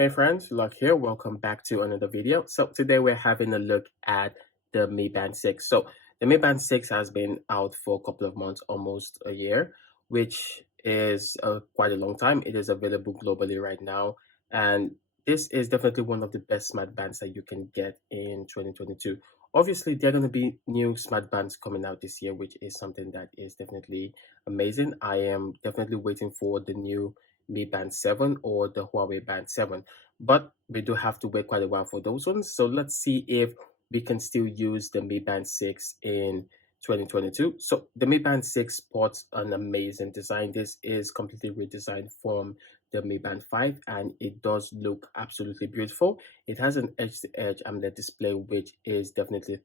Hey friends, Luck here. Welcome back to another video. So today we're having a look at the Mi Band 6. So the Mi Band 6 has been out for a couple of months, almost a year, which is quite a long time. It is available globally right now. And this is definitely one of the best smart bands that you can get in 2022. Obviously, there are going to be new smart bands coming out this year, which is something that is definitely amazing. I am definitely waiting for the new Mi Band 7 or the Huawei Band 7, but we do have to wait quite a while for those ones. So let's see if we can still use the Mi Band 6 in 2022. So the Mi Band 6 sports an amazing design. This is completely redesigned from the Mi Band 5 and it does look absolutely beautiful. It has an edge-to-edge AMOLED display, which is definitely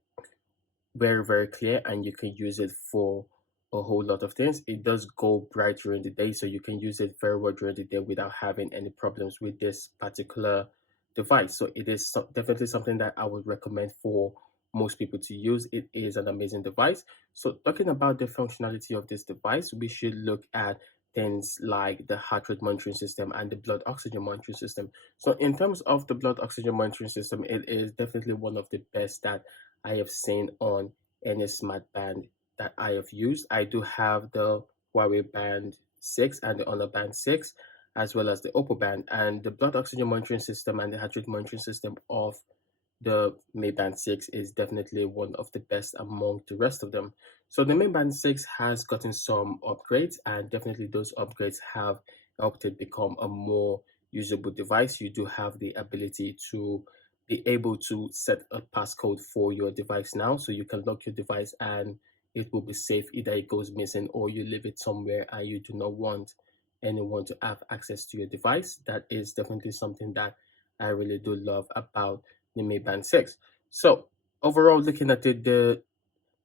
very clear, and you can use it for a whole lot of things. It does go bright during the day, so you can use it very well during the day without having any problems with this particular device. So it is definitely something that I would recommend for most people to use. It is an amazing device. So talking about the functionality of this device, we should look at things like the heart rate monitoring system and the blood oxygen monitoring system. So in terms of the blood oxygen monitoring system, it is definitely one of the best that I have seen on any smart band that I have used. I do have the Huawei Band 6 and the Honor Band 6, as well as the Oppo Band, and the blood oxygen monitoring system and the heart rate monitoring system of the Mi Band 6 is definitely one of the best among the rest of them. So the Mi Band 6 has gotten some upgrades, and definitely those upgrades have helped it become a more usable device. You do have the ability to be able to set a passcode for your device now, so you can lock your device and it will be safe. Either it goes missing or you leave it somewhere and you do not want anyone to have access to your device. That is definitely something that I really do love about the Mi Band 6. So overall, looking at it, the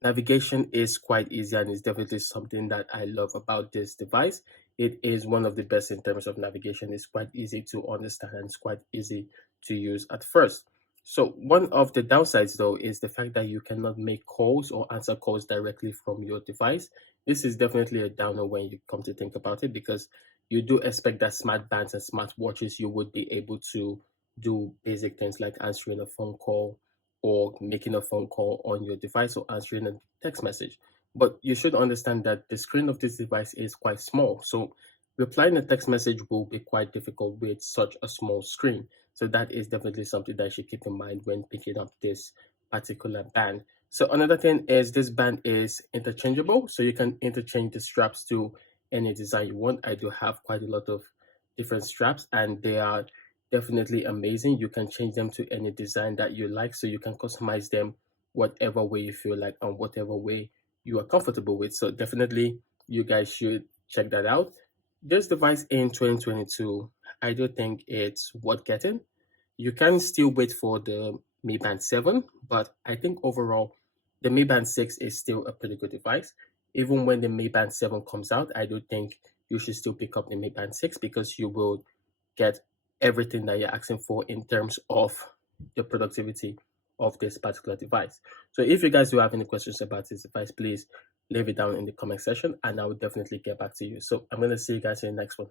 navigation is quite easy and is definitely something that I love about this device. It is one of the best in terms of navigation. It's quite easy to understand and it's quite easy to use at first. So one of the downsides though is the fact that you cannot make calls or answer calls directly from your device. This is definitely a downer when you come to think about it, because you do expect that smart bands and smart watches you would be able to do basic things like answering a phone call or making a phone call on your device or answering a text message. But you should understand that the screen of this device is quite small. So replying a text message will be quite difficult with such a small screen. So that is definitely something that you should keep in mind when picking up this particular band. So another thing is this band is interchangeable. So you can interchange the straps to any design you want. I do have quite a lot of different straps and they are definitely amazing. You can change them to any design that you like, so you can customize them whatever way you feel like and whatever way you are comfortable with. So definitely you guys should check that out. This device in 2022, I do think it's worth getting. You can still wait for the Mi Band 7, but I think overall the Mi Band 6 is still a pretty good device. Even when the Mi Band 7 comes out, I do think you should still pick up the Mi Band 6 because you will get everything that you're asking for in terms of the productivity of this particular device. So if you guys do have any questions about this device, please leave it down in the comment section and I will definitely get back to you. So I'm going to see you guys in the next one.